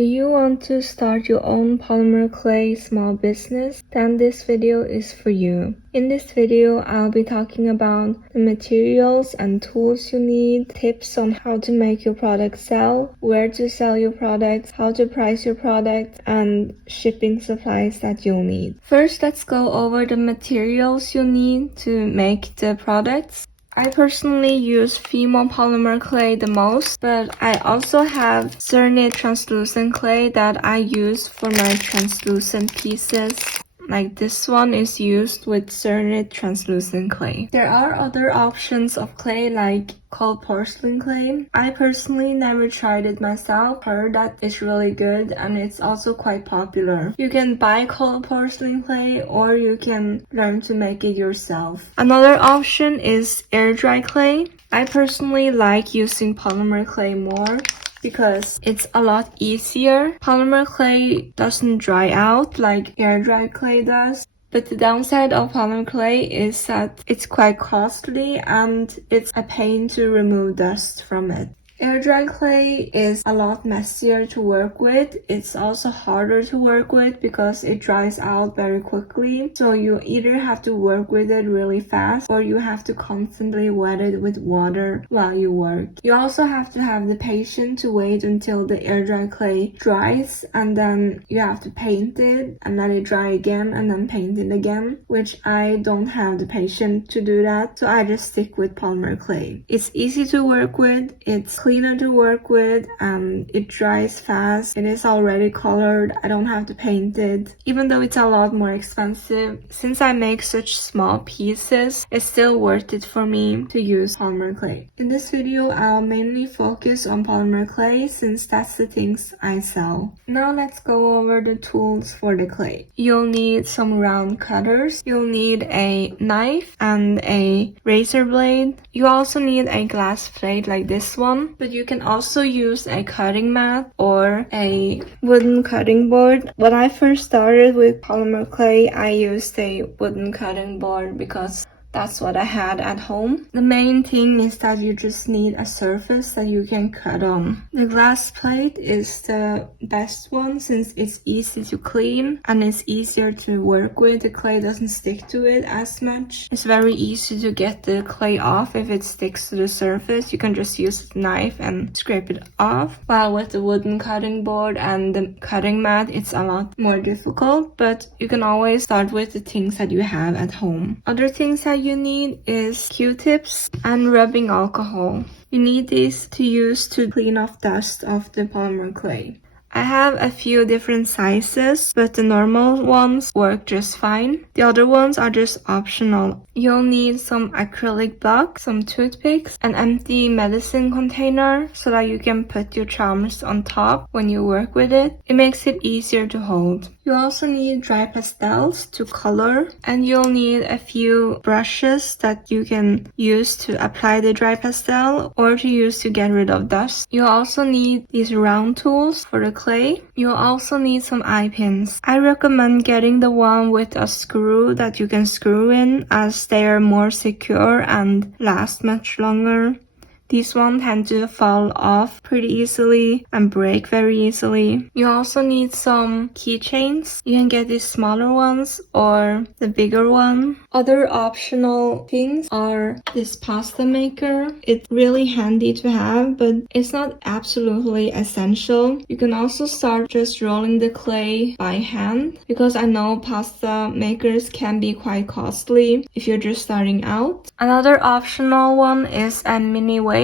Do you want to start your own polymer clay small business? Then this video is for you. In this video, I'll be talking about the materials and tools you need, tips on how to make your product sell, where to sell your products, how to price your product, and shipping supplies that you'll need. First, let's go over the materials you need to make the products. I personally use Fimo polymer clay the most, but I also have Cernit translucent clay that I use for my translucent pieces. Like this one is used with Cernit translucent clay. There are other options of clay like cold porcelain clay. I personally never tried it myself, heard that it's really good and it's also quite popular. You can buy cold porcelain clay or you can learn to make it yourself. Another option is air dry clay. I personally like using polymer clay more because it's a lot easier. Polymer clay doesn't dry out like air dry clay does. But the downside of polymer clay is that it's quite costly and it's a pain to remove dust from it. Air dry clay is a lot messier to work with. It's also harder to work with because it dries out very quickly. So you either have to work with it really fast or you have to constantly wet it with water while you work. You also have to have the patience to wait until the air dry clay dries and then you have to paint it and let it dry again and then paint it again, which I don't have the patience to do that. So I just stick with polymer clay. It's easy to work with. It's cleaner to work with, it dries fast, it is already colored, I don't have to paint it. Even though it's a lot more expensive, since I make such small pieces, it's still worth it for me to use polymer clay. In this video, I'll mainly focus on polymer clay since that's the things I sell. Now let's go over the tools for the clay. You'll need some round cutters, you'll need a knife and a razor blade. You also need a glass plate like this one, but you can also use a cutting mat or a wooden cutting board. When I first started with polymer clay, I used a wooden cutting board because that's what I had at home. The main thing is that you just need a surface that you can cut on. The glass plate is the best one since it's easy to clean and it's easier to work with. The clay doesn't stick to it as much. It's very easy to get the clay off if it sticks to the surface. You can just use a knife and scrape it off. While with the wooden cutting board and the cutting mat, it's a lot more difficult, but you can always start with the things that you have at home. Other things that you need is Q-tips and rubbing alcohol. You need these to use to clean off dust of the polymer clay. I have a few different sizes, but the normal ones work just fine. The other ones are just optional. You'll need some acrylic blocks, some toothpicks, an empty medicine container so that you can put your charms on top when you work with it. It makes it easier to hold. You also need dry pastels to color, and you'll need a few brushes that you can use to apply the dry pastel or to use to get rid of dust. You also need these round tools for the clay. You'll also need some eye pins. I recommend getting the one with a screw that you can screw in as they are more secure and last much longer. These ones tend to fall off pretty easily and break very easily. You also need some keychains. You can get these smaller ones or the bigger one. Other optional things are this pasta maker. It's really handy to have, but it's not absolutely essential. You can also start just rolling the clay by hand because I know pasta makers can be quite costly if you're just starting out. Another optional one is a mini weight.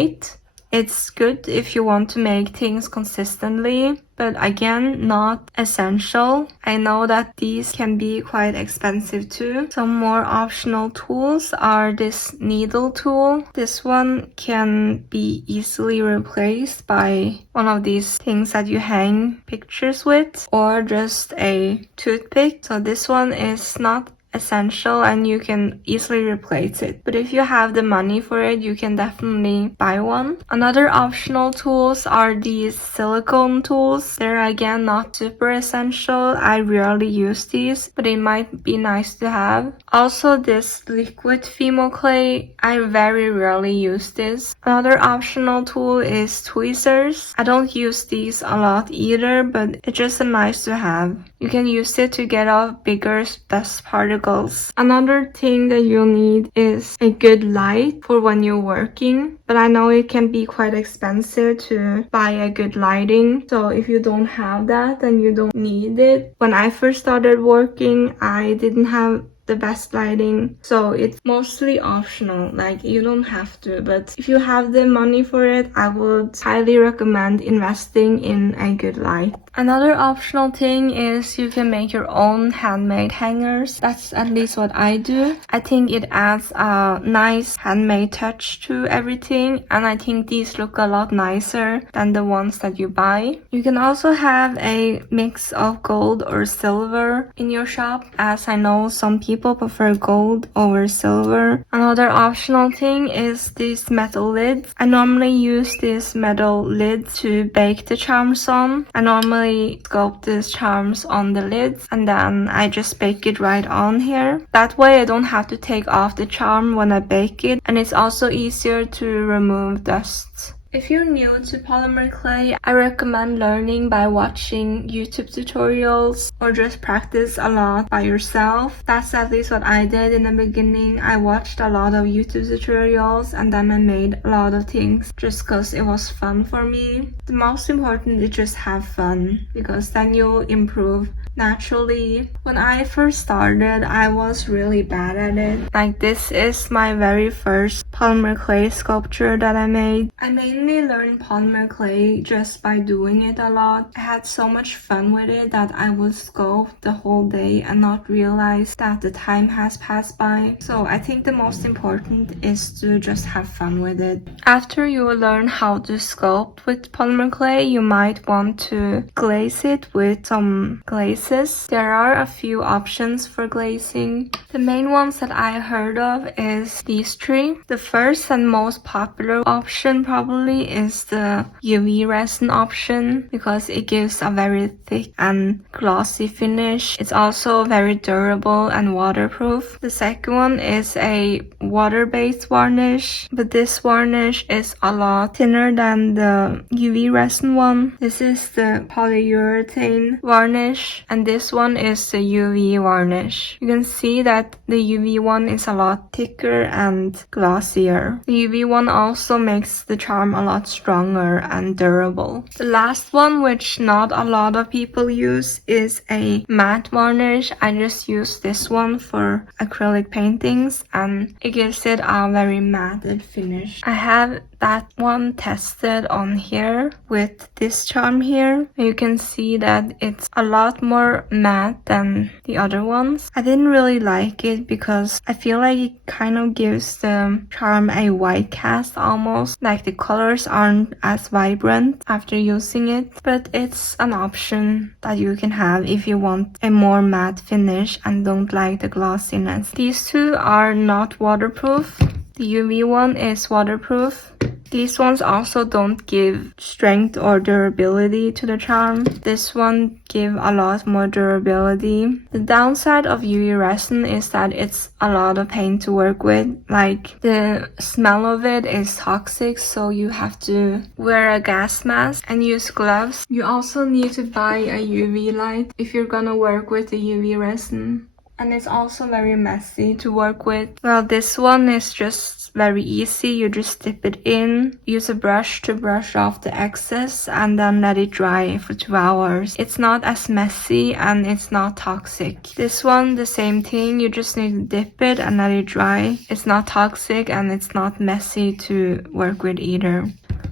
It's good if you want to make things consistently, but again, not essential. I know that these can be quite expensive too. Some more optional tools are this needle tool. This one can be easily replaced by one of these things that you hang pictures with or just a toothpick. So this one is not essential and you can easily replace it. But if you have the money for it, you can definitely buy one. Another optional tools are these silicone tools. They're again not super essential. I rarely use these, but it might be nice to have. Also this liquid Fimo clay, I very rarely use this. Another optional tool is tweezers. I don't use these a lot either, but it's just nice to have. You can use it to get off bigger dust particles. Another thing that you'll need is a good light for when you're working, but I know it can be quite expensive to buy a good lighting, so if you don't have that, then you don't need it. When I first started working, I didn't have the best lighting, so it's mostly optional, like you don't have to, but if you have the money for it, I would highly recommend investing in a good light. Another optional thing is you can make your own handmade hangers. That's at least what I do. I think it adds a nice handmade touch to everything, and I think these look a lot nicer than the ones that you buy. You can also have a mix of gold or silver in your shop, as I know some people prefer gold over silver. Another optional thing is these metal lids. I normally use this metal lid to bake the charms on. I normally sculpt these charms on the lids and then I just bake it right on here. That way I don't have to take off the charm when I bake it, and it's also easier to remove dust. If you're new to polymer clay, I recommend learning by watching YouTube tutorials or just practice a lot by yourself. That's at least what I did in the beginning. I watched a lot of YouTube tutorials and then I made a lot of things just because it was fun for me. The most important is just have fun, because then you'll improve naturally. When I first started, I was really bad at it. Like, this is my very first polymer clay sculpture that I made. I mainly learned polymer clay just by doing it a lot. I had so much fun with it that I would sculpt the whole day and not realize that the time has passed by. So I think the most important is to just have fun with it. After you learn how to sculpt with polymer clay, you might want to glaze it with some glaze. There are a few options for glazing. The main ones that I heard of is these three. The first and most popular option probably is the UV resin option, because it gives a very thick and glossy finish. It's also very durable and waterproof. The second one is a water-based varnish, but this varnish is a lot thinner than the UV resin one. This is the polyurethane varnish, and this one is the UV varnish. You can see that the UV one is a lot thicker and glossier. The UV one also makes the charm a lot stronger and durable. The last one, which not a lot of people use, is a matte varnish. I just use this one for acrylic paintings and it gives it a very matte finish. I have that one tested on here with this charm here. You can see that it's a lot more matte than the other ones. I didn't really like it because I feel like it kind of gives the charm a white cast almost, like the colors aren't as vibrant after using it, but it's an option that you can have if you want a more matte finish and don't like the glossiness. These two are not waterproof. The UV one is waterproof. These ones also don't give strength or durability to the charm. This one gives a lot more durability. The downside of UV resin is that it's a lot of pain to work with. Like, the smell of it is toxic, so you have to wear a gas mask and use gloves. You also need to buy a UV light if you're gonna work with the UV resin. And it's also very messy to work with. Well, this one is just very easy. You just dip it in, use a brush to brush off the excess, and then let it dry for 2 hours. It's not as messy and it's not toxic. This one, the same thing. You just need to dip it and let it dry. It's not toxic and it's not messy to work with either.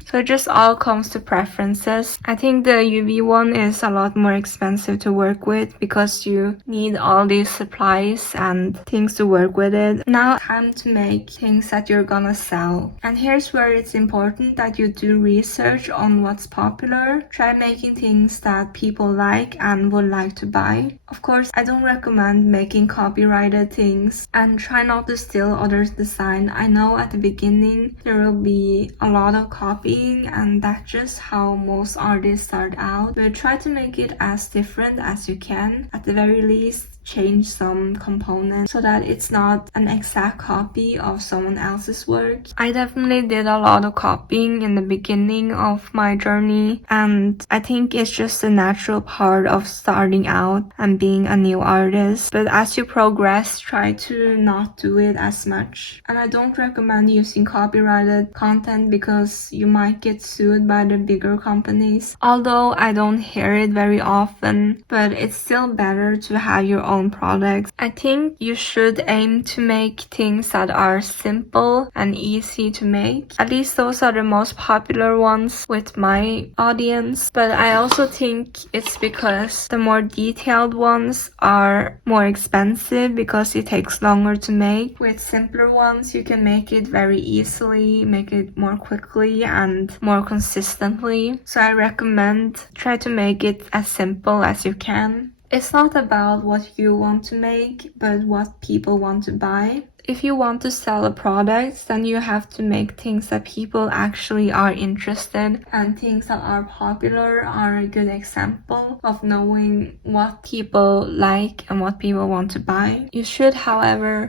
So So it just all comes to preferences. I think the UV one is a lot more expensive to work with because you need all these supplies and things to work with it. Now time to make things that you're gonna sell. And here's where it's important that you do research on what's popular. Try making things that people like and would like to buy. Of course, I don't recommend making copyrighted things, and try not to steal others' design. I know at the beginning there will be a lot of copying, and that's just how most artists start out, but try to make it as different as you can. At the very least, change some components so that it's not an exact copy of someone else's work. I definitely did a lot of copying in the beginning of my journey, and I think it's just a natural part of starting out and being a new artist. But as you progress, try to not do it as much. And I don't recommend using copyrighted content because you might get sued by the bigger companies. Although I don't hear it very often, but it's still better to have your own products. I think you should aim to make things that are simple and easy to make. At least those are the most popular ones with my audience. But I also think it's because the more detailed ones are more expensive because it takes longer to make. With simpler ones, you can make it very easily, make it more quickly and more consistently. So I recommend try to make it as simple as you can. It's not about what you want to make, but what people want to buy. If you want to sell a product, then you have to make things that people actually are interested, and things that are popular are a good example of knowing what people like and what people want to buy. You should, however,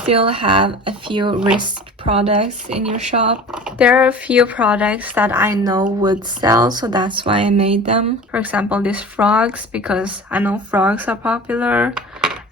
still have a few risk products in your shop. There are a few products that I know would sell, so that's why I made them. For example, these frogs, because I know frogs are popular.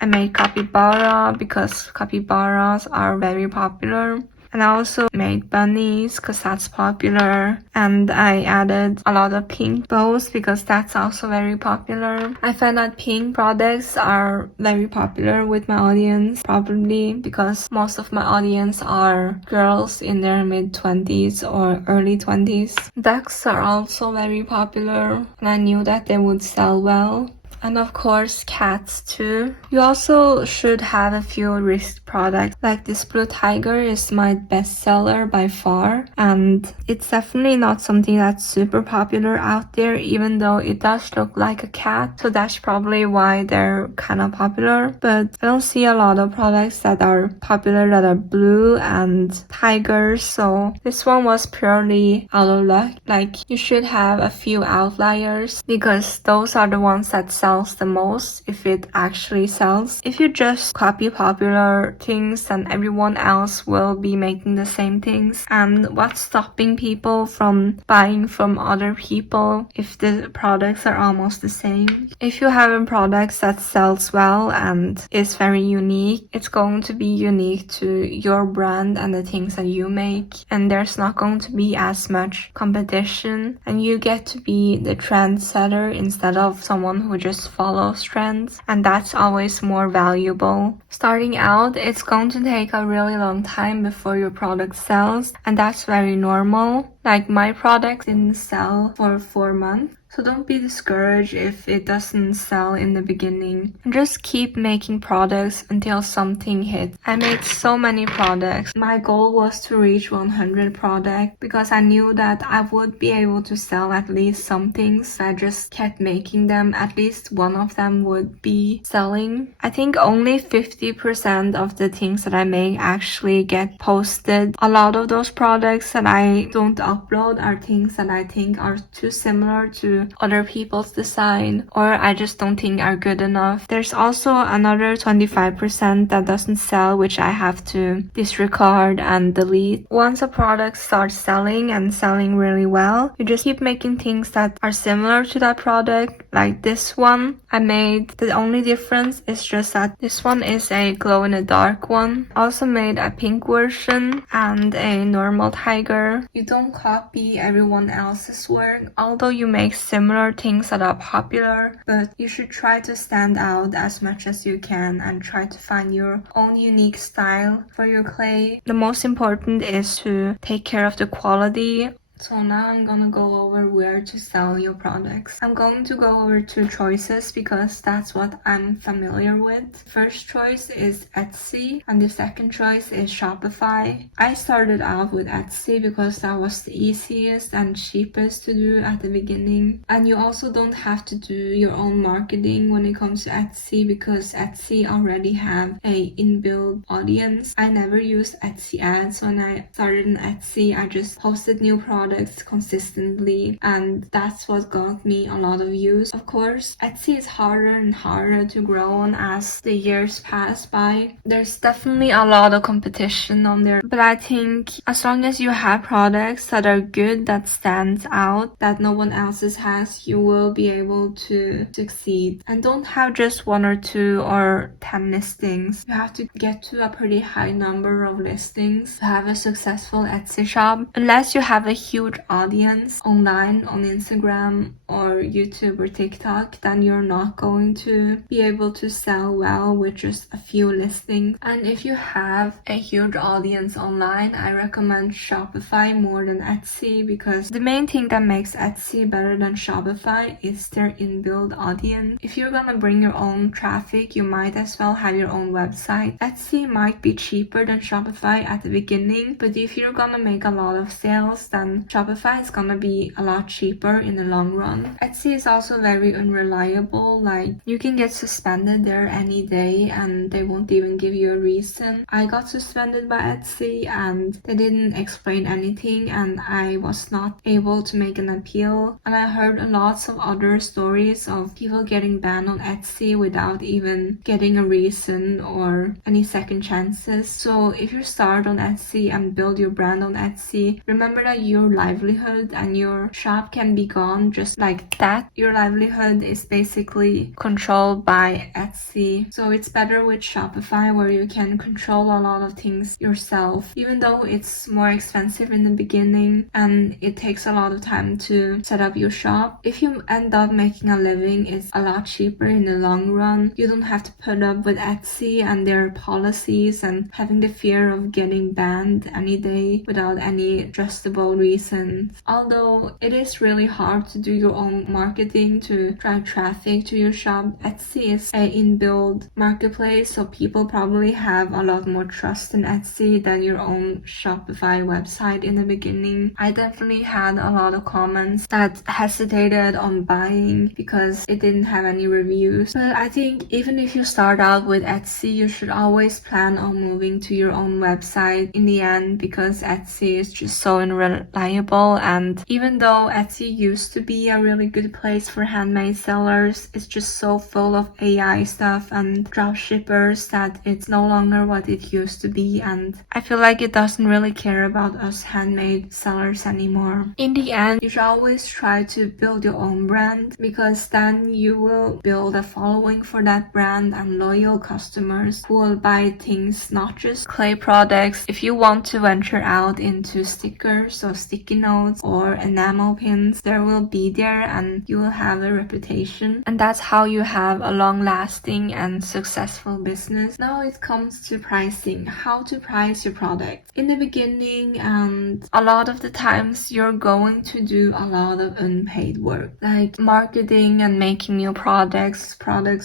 I made capybara because capybaras are very popular. And I also made bunnies because that's popular. And I added a lot of pink bows because that's also very popular. I find that pink products are very popular with my audience, probably because most of my audience are girls in their mid-20s or early 20s. Ducks are also very popular, and I knew that they would sell well. And of course, cats too. You also should have a few risk products. Like this blue tiger is my bestseller by far. And it's definitely not something that's super popular out there, even though it does look like a cat. So that's probably why they're kind of popular. But I don't see a lot of products that are popular that are blue and tigers. So this one was purely out of luck. Like, you should have a few outliers because those are the ones that sell the most if it actually sells. If you just copy popular things, then everyone else will be making the same things. And what's stopping people from buying from other people if the products are almost the same? If you have a product that sells well and is very unique, it's going to be unique to your brand and the things that you make. And there's not going to be as much competition, and you get to be the trendsetter instead of someone who just follows trends, and that's always more valuable. Starting out, it's going to take a really long time before your product sells, and that's very normal. Like, my product didn't sell for 4 months. So don't be discouraged if it doesn't sell in the beginning. And just keep making products until something hits. I made so many products. My goal was to reach 100 products because I knew that I would be able to sell at least some things. I just kept making them. At least one of them would be selling. I think only 50% of the things that I make actually get posted. A lot of those products that I don't upload are things that I think are too similar to other people's design, or I just don't think are good enough. There's also another 25% that doesn't sell, which I have to disregard and delete. Once a product starts selling and selling really well, you just keep making things that are similar to that product. Like this one I made, the only difference is just that this one is a glow-in-the-dark one. I also made a pink version and a normal tiger. You don't copy everyone else's work, although you make similar things that are popular, but you should try to stand out as much as you can and try to find your own unique style for your clay. The most important is to take care of the quality So now I'm gonna go over where to sell your products. I'm going to go over 2 choices because that's what I'm familiar with. First choice is Etsy and the second choice is Shopify. I started out with Etsy because that was the easiest and cheapest to do at the beginning. And you also don't have to do your own marketing when it comes to Etsy because Etsy already have a inbuilt audience. I never used Etsy ads when I started in Etsy. I just posted new products consistently, and that's what got me a lot of views. Of course, Etsy is harder and harder to grow on as the years pass by. There's definitely a lot of competition on there, but I think as long as you have products that are good, that stands out, that no one else's has, you will be able to succeed. And don't have just 1 or 2 or 10 listings. You have to get to a pretty high number of listings to have a successful Etsy shop. Unless you have a huge audience online on Instagram or YouTube or TikTok, then you're not going to be able to sell well with just a few listings. And if you have a huge audience online, I recommend Shopify more than Etsy because the main thing that makes Etsy better than Shopify is their inbuilt audience. If you're gonna bring your own traffic, you might as well have your own website. Etsy might be cheaper than Shopify at the beginning, but if you're gonna make a lot of sales, then Shopify is gonna be a lot cheaper in the long run. Etsy is also very unreliable. Like, you can get suspended there any day and they won't even give you a reason. I got suspended by Etsy and they didn't explain anything and I was not able to make an appeal. And I heard lots of other stories of people getting banned on Etsy without even getting a reason or any second chances. So if you start on Etsy and build your brand on Etsy, remember that your livelihood and your shop can be gone just like that. Your livelihood is basically controlled by Etsy. So it's better with Shopify where you can control a lot of things yourself, even though it's more expensive in the beginning and it takes a lot of time to set up your shop. If you end up making a living, it's a lot cheaper in the long run. You don't have to put up with Etsy and their policies and having the fear of getting banned any day without any trustable reasons. Although it is really hard to do your own marketing to drive traffic to your shop, Etsy is an inbuilt marketplace, so people probably have a lot more trust in Etsy than your own Shopify website in the beginning. I definitely had a lot of comments that hesitated on buying because it didn't have any reviews. But I think even if you start out with Etsy, you should always plan on moving to your own website in the end because Etsy is just so unreliable. And even though Etsy used to be a really good place for handmade sellers, it's just so full of AI stuff and drop shippers that it's no longer what it used to be, and I feel like it doesn't really care about us handmade sellers anymore. In the end, you should always try to build your own brand because then you will build a following for that brand and loyal customers who will buy things, not just clay products. If you want to venture out into stickers or sticky notes or enamel pins, there will be there and you will have a reputation, and that's how you have a long-lasting and successful business. Now it comes to pricing, how to price your product. In the beginning and a lot of the times you're going to do a lot of unpaid work like marketing and making new products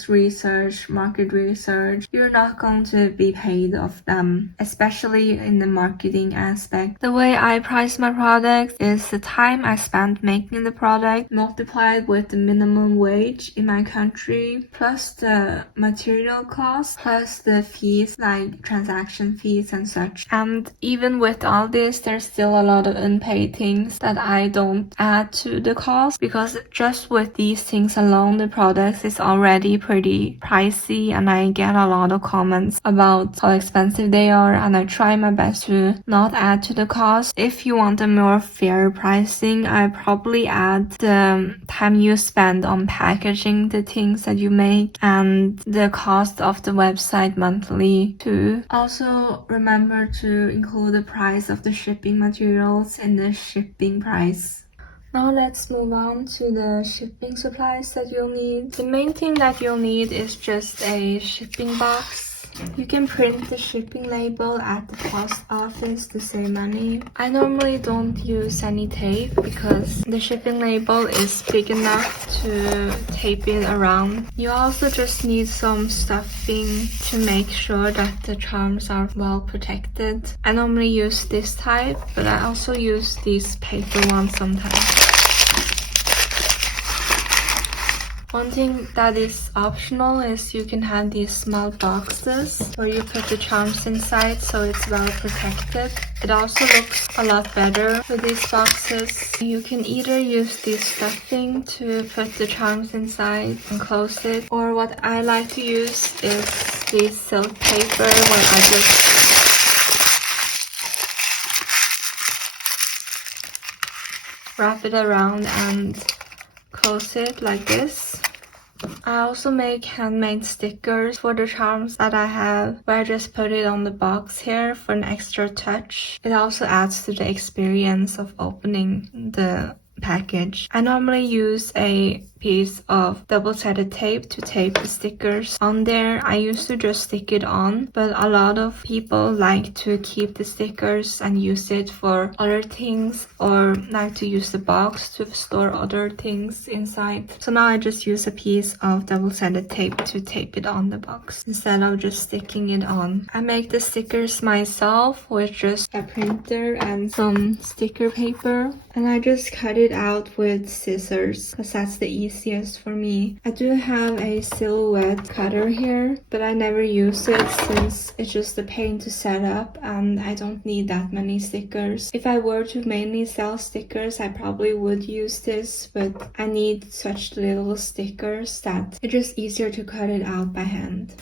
research, market research. You're not going to be paid of them, especially in the marketing aspect. The way I price my product is the time I spent making the product multiplied with the minimum wage in my country plus the material cost plus the fees like transaction fees and such. And even with all this, there's still a lot of unpaid things that I don't add to the cost because just with these things alone, the product is already pretty pricey, and I get a lot of comments about how expensive they are, and I try my best to not add to the cost. If you want a more fair pricing, I probably add the time you spend on packaging the things that you make and the cost of the website monthly too. Also remember to include the price of the shipping materials in the shipping price. Now let's move on to the shipping supplies that you'll need. The main thing that you'll need is just a shipping box. You can print the shipping label at the post office to save money. I normally don't use any tape because the shipping label is big enough to tape it around. You also just need some stuffing to make sure that the charms are well protected. I normally use this type, but I also use these paper ones sometimes. One thing that is optional is you can have these small boxes where you put the charms inside so it's well protected. It also looks a lot better with these boxes. You can either use this stuffing to put the charms inside and close it, or what I like to use is this silk paper where I just wrap it around and close it like this. I also make handmade stickers for the charms that I have, where I just put it on the box here for an extra touch. It also adds to the experience of opening the package. I normally use a piece of double-sided tape to tape the stickers on there. I used to just stick it on, but a lot of people like to keep the stickers and use it for other things, or like to use the box to store other things inside. So now I just use a piece of double-sided tape to tape it on the box instead of just sticking it on. I make the stickers myself with just a printer and some sticker paper, and I just cut it out with scissors because that's the easiest for me. I do have a silhouette cutter here, but I never use it since it's just a pain to set up and I don't need that many stickers. If I were to mainly sell stickers, I probably would use this, but I need such little stickers that it's just easier to cut it out by hand.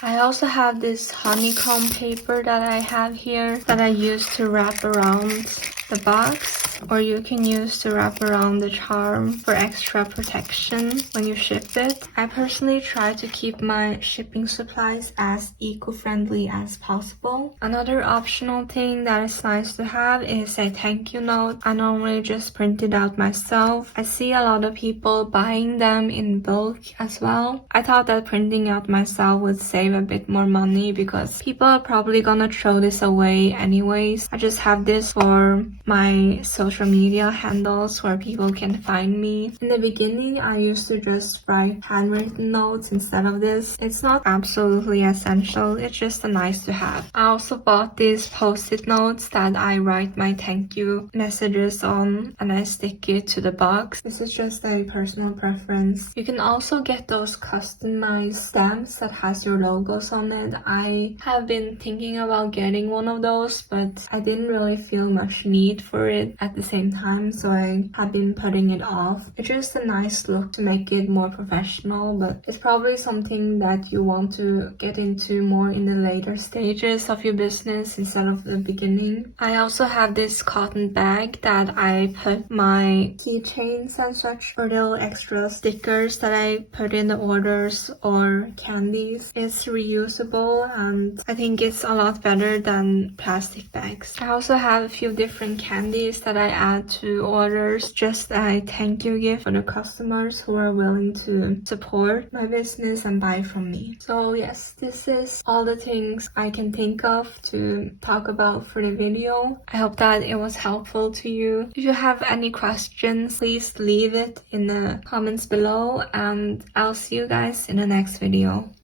I also have this honeycomb paper that I have here that I use to wrap around the box, or you can use to wrap around the charm for extra protection when you ship it. I personally try to keep my shipping supplies as eco-friendly as possible. Another optional thing that is nice to have is a thank you note. I normally just print it out myself. I see a lot of people buying them in bulk as well. I thought that printing out myself would save a bit more money because people are probably gonna throw this away anyways. I just have this for my social media handles where people can find me. In the beginning, I used to just write handwritten notes instead of this. It's not absolutely essential, it's just a nice to have. I also bought these post-it notes that I write my thank you messages on and I stick it to the box. This is just a personal preference. You can also get those customized stamps that has your logos on it. I have been thinking about getting one of those, but I didn't really feel much need for it at the same time, so I have been putting it off. It's just a nice look to make it more professional, but it's probably something that you want to get into more in the later stages of your business instead of the beginning. I also have this cotton bag that I put my keychains and such, or little extra stickers that I put in the orders or candies. It's reusable and I think it's a lot better than plastic bags. I also have a few different candies that I add to orders, just a thank you gift for the customers who are willing to support my business and buy from me. So yes, this is all the things I can think of to talk about for the video. I hope that it was helpful to you. If you have any questions, please leave it in the comments below and I'll see you guys in the next video.